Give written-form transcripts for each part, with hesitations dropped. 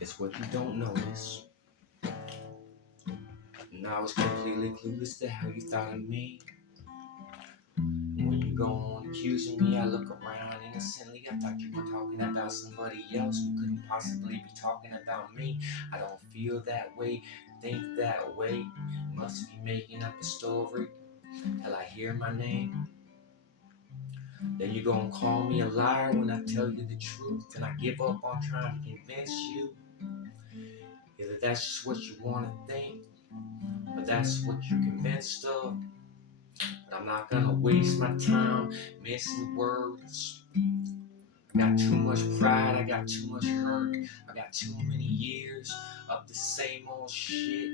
It's what you don't notice. And I was completely clueless to how you thought of me. When you go on accusing me, I look around innocently. I thought you were talking about somebody else. You couldn't possibly be talking about me. I don't feel that way, think that way. Must be making up a story till I hear my name. Then you gonna call me a liar when I tell you the truth. And I give up on trying to convince you. Either that's just what you wanna think, or that's what you're convinced of. But I'm not gonna waste my time missing words. I got too much pride, I got too much hurt, I got too many years of the same old shit.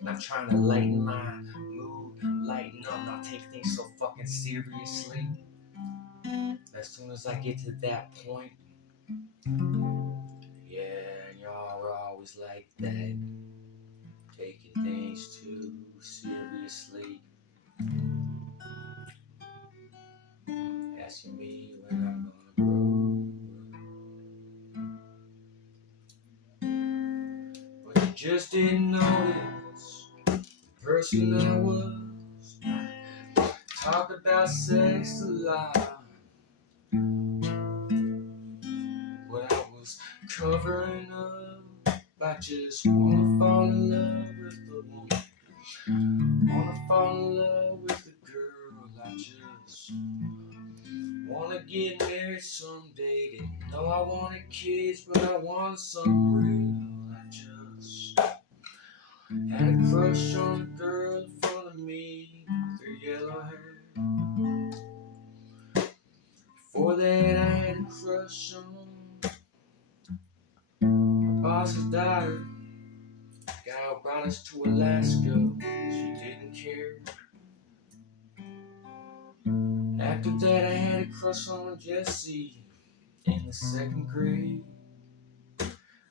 And I'm trying to lighten my mood, lighten up, not take things so fucking seriously. As soon as I get to that point, yeah, y'all were always like that, taking things too seriously. Asking me when I'm gonna grow. But you just didn't notice the person I was. Talk about sex a lot, but I was covering up. I just wanna fall in love with the woman. Wanna fall in love with the girl. I just wanna get married someday. Didn't know I wanted kids, but I wanted some real. I just had a crush on a girl in front of me with her yellow hair. Before that, I had a crush on my boss's daughter. The guy who brought us to Alaska. She didn't care. After that, I had a crush on Jessie in the second grade.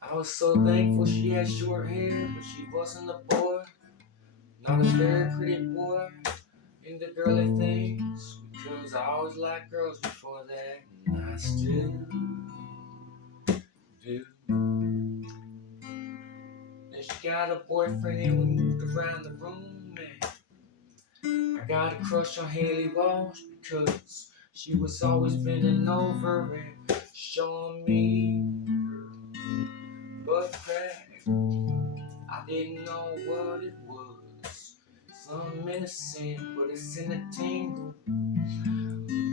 I was so thankful she had short hair, but she wasn't a boy, not a very pretty boy, into girly things, because I always liked girls before that, and I still do. Then she got a boyfriend and we moved around the room, and I got a crush on Haley Walsh because she was always bending over and showing me her butt crack. I didn't know what it was, some innocent, but it sent a tingle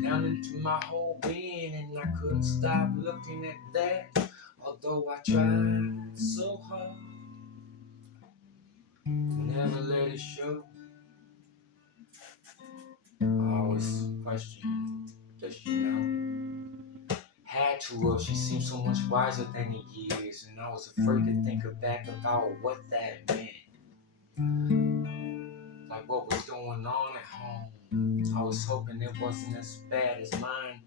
down into my whole being, and I couldn't stop looking at that. Although I tried so hard to never let it show, I always questioned, does she know? Had to have, she seemed so much wiser than the years, and I was afraid to think back about what that meant. Like what was going on at home. I was hoping it wasn't as bad as mine,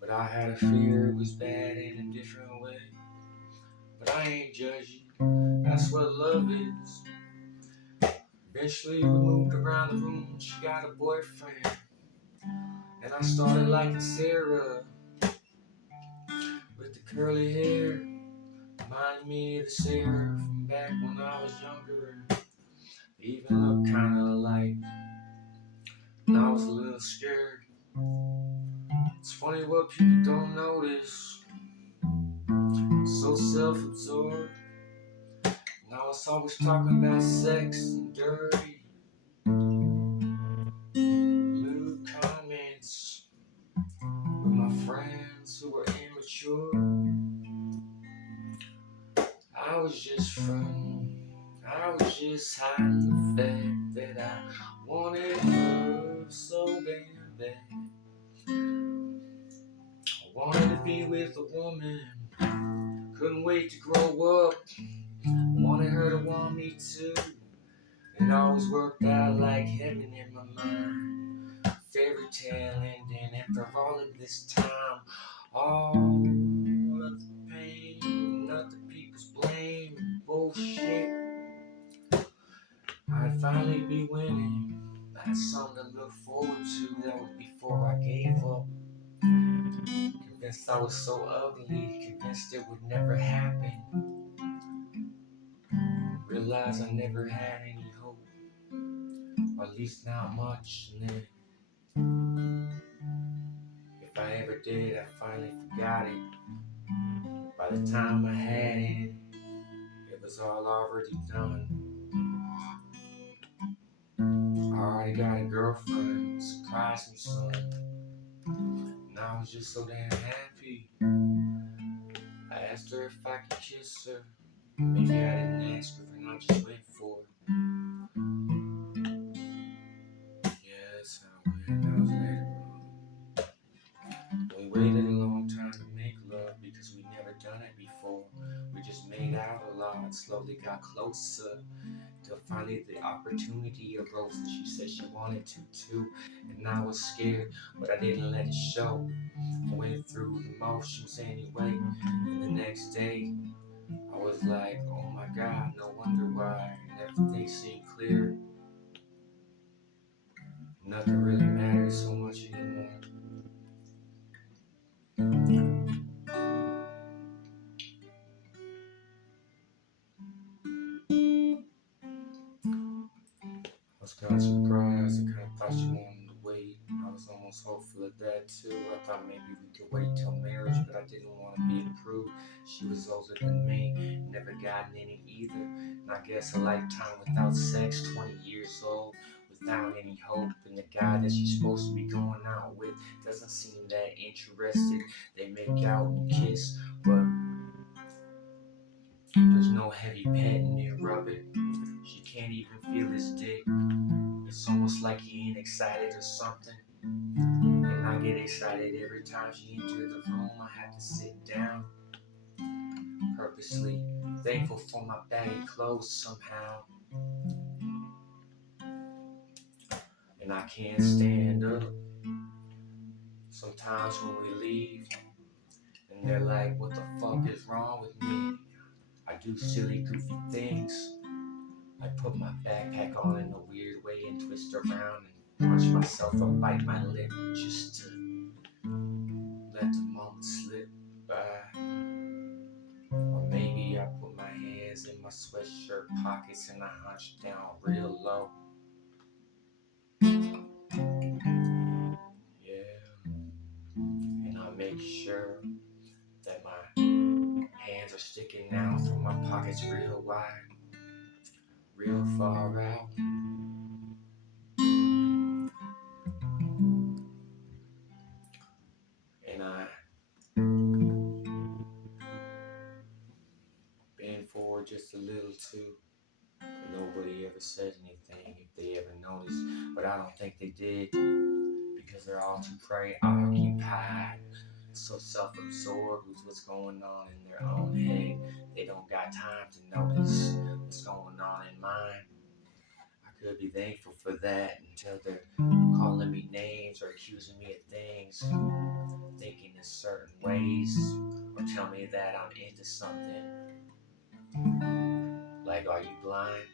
but I had a fear it was bad in a different way. But I ain't judging, that's what love is. Eventually we moved around the room, she got a boyfriend, and I started liking Sarah with the curly hair. Reminded me of the Sarah from back when I was younger. They even looked kinda alike, and I was a little scared. It's funny what people don't notice. I'm so self-absorbed, and I was always talking about sex and dirty, lewd comments with my friends who were immature. I was just fronting, I was just hiding the fact that I wanted love so damn bad. I wanted to be with a woman, couldn't wait to grow up. I wanted her to want me too. It always worked out like heaven in my mind. Fairy tale ending after all of this time. All of the pain, other people's blame, bullshit. I'd finally be winning. I had something to look forward to. That was before I gave up. Convinced Guess I was so ugly, convinced it would never happen. Realized I never had any hope, or at least not much. And then, if I ever did, I finally forgot it. By the time I had it, it was all already done. I already got a girlfriend, surprised me son. And I was just so damn happy. I asked her if I could kiss her. Maybe I didn't ask her and I just went for it. Yeah, that's how it went. That was later on. We waited a long time to make love because we never done it before. We just made out a lot and slowly got closer. Till finally the opportunity arose and she said she wanted to too. And I was scared, but I didn't let it show. I went through the motions anyway. And the next day, I was like, oh my God, no wonder why. And everything seemed clear. Nothing really matters so much anymore. I was kind of surprised. I kind of thought she wanted to wait. I was almost hopeful of that too. I thought maybe we could wait till marriage, but I didn't want to be a prude. She was older than me, never gotten any either. And I guess a lifetime without sex, 20 years old, without any hope. And the guy that she's supposed to be going out with doesn't seem that interested. They make out and kiss, but there's no heavy petting and rubbing. She can't even feel his dick. It's almost like he ain't excited or something. And I get excited every time she enters the room. I have to sit down purposely, thankful for my baggy clothes somehow. And I can't stand up. Sometimes when we leave, and they're like, what the fuck is wrong with me? I do silly, goofy things. I put my backpack on in a weird way and twist around and punch myself or bite my lip just to let the moment slip by. Or maybe I put my hands in my sweatshirt pockets and I hunch down real low. Yeah, and I make sure that my hands are sticking out from my pockets real wide, real far out. And I bend forward just a little too. Nobody ever said anything if they ever noticed, but I don't think they did because they're all too preoccupied, so self-absorbed with what's going on in their own head. They don't got time to notice what's going on in mine. I could be thankful for that until they're calling me names or accusing me of things, thinking in certain ways, or tell me that I'm into something. Like, are you blind?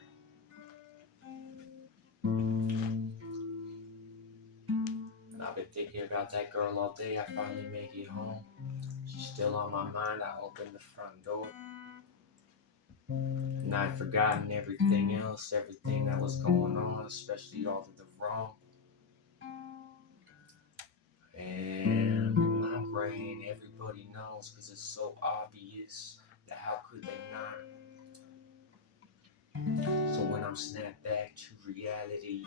And I've been thinking about that girl all day. I finally make it home. She's still on my mind. I open the front door. And I'd forgotten everything else, everything that was going on, especially all of the wrong. And in my brain, everybody knows because it's so obvious that how could they not? So when I'm snapped back to reality,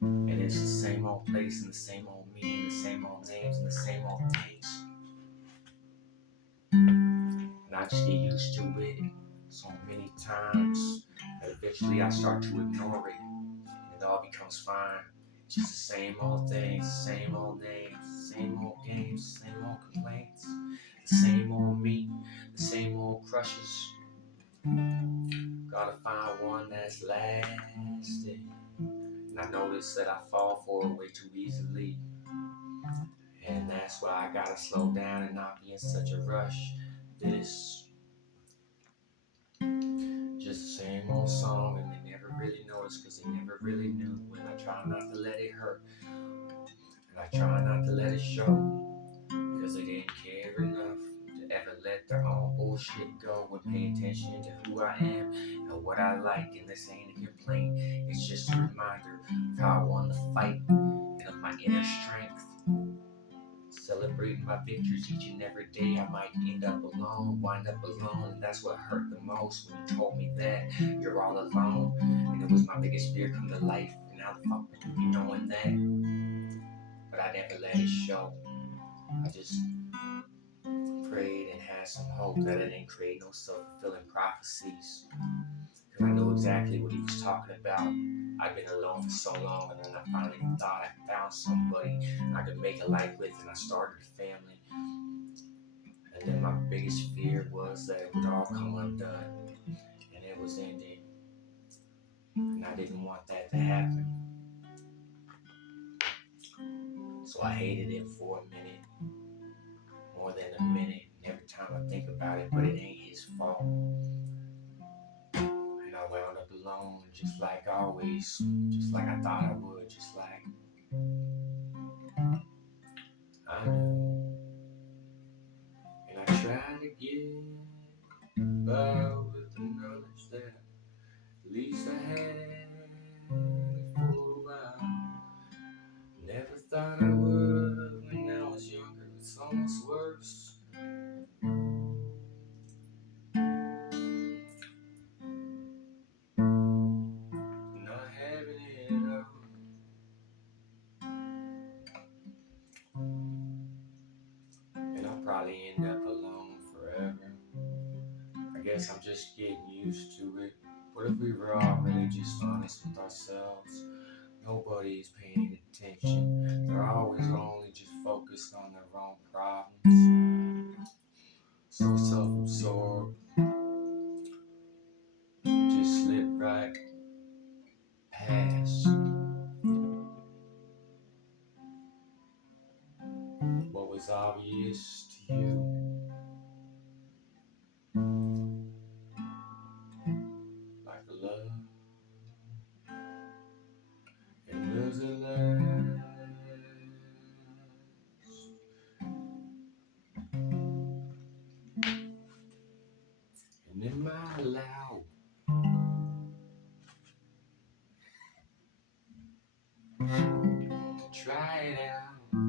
and it's the same old place and the same old me and the same old names and the same old things, and I just get used to it so many times that eventually I start to ignore it. It all becomes fine. It's just the same old things, the same old names, the same old games, the same old complaints, the same old me, the same old crushes. Gotta find one that's lasting. And I notice that I fall for it way too easily. And that's why I gotta slow down and not be in such a rush. This just the same old song, and they never really noticed because they never really knew. When I try not to let it hurt, and I try not to let it show. bullshit go and pay attention to who I am and what I like. And this ain't a complaint, it's just a reminder of how I want to fight and of my inner strength. Celebrating my victories each and every day. I might end up alone, wind up alone, and that's what hurt the most when you told me that you're all alone. And it was my biggest fear come to life. And now the fuck with me knowing that, but I never let it show. I just prayed and had some hope that I didn't create no self-fulfilling prophecies. Because I knew exactly what he was talking about. I've been alone for so long, and then I finally thought I found somebody I could make a life with, and I started a family. And then my biggest fear was that it would all come undone, and it was ending. And I didn't want that to happen. So I hated it for a minute, more than a minute. And every time I think about it, but it ain't his fault. And I wound up alone, just like always, just like I thought I would, just like I knew. And I tried to get by with the knowledge that at least I had it for a while. Never thought I would when I was younger, it's almost worse. Not having it all. And I'll probably end up alone forever. I guess I'm just getting used to it. What if we were all really just honest with ourselves? Nobody's paying attention. They're always only just focused on their own problems. So self-absorbed. Just slip right past what was obvious to you. Like love. And does it last? And am I allowed to try it out?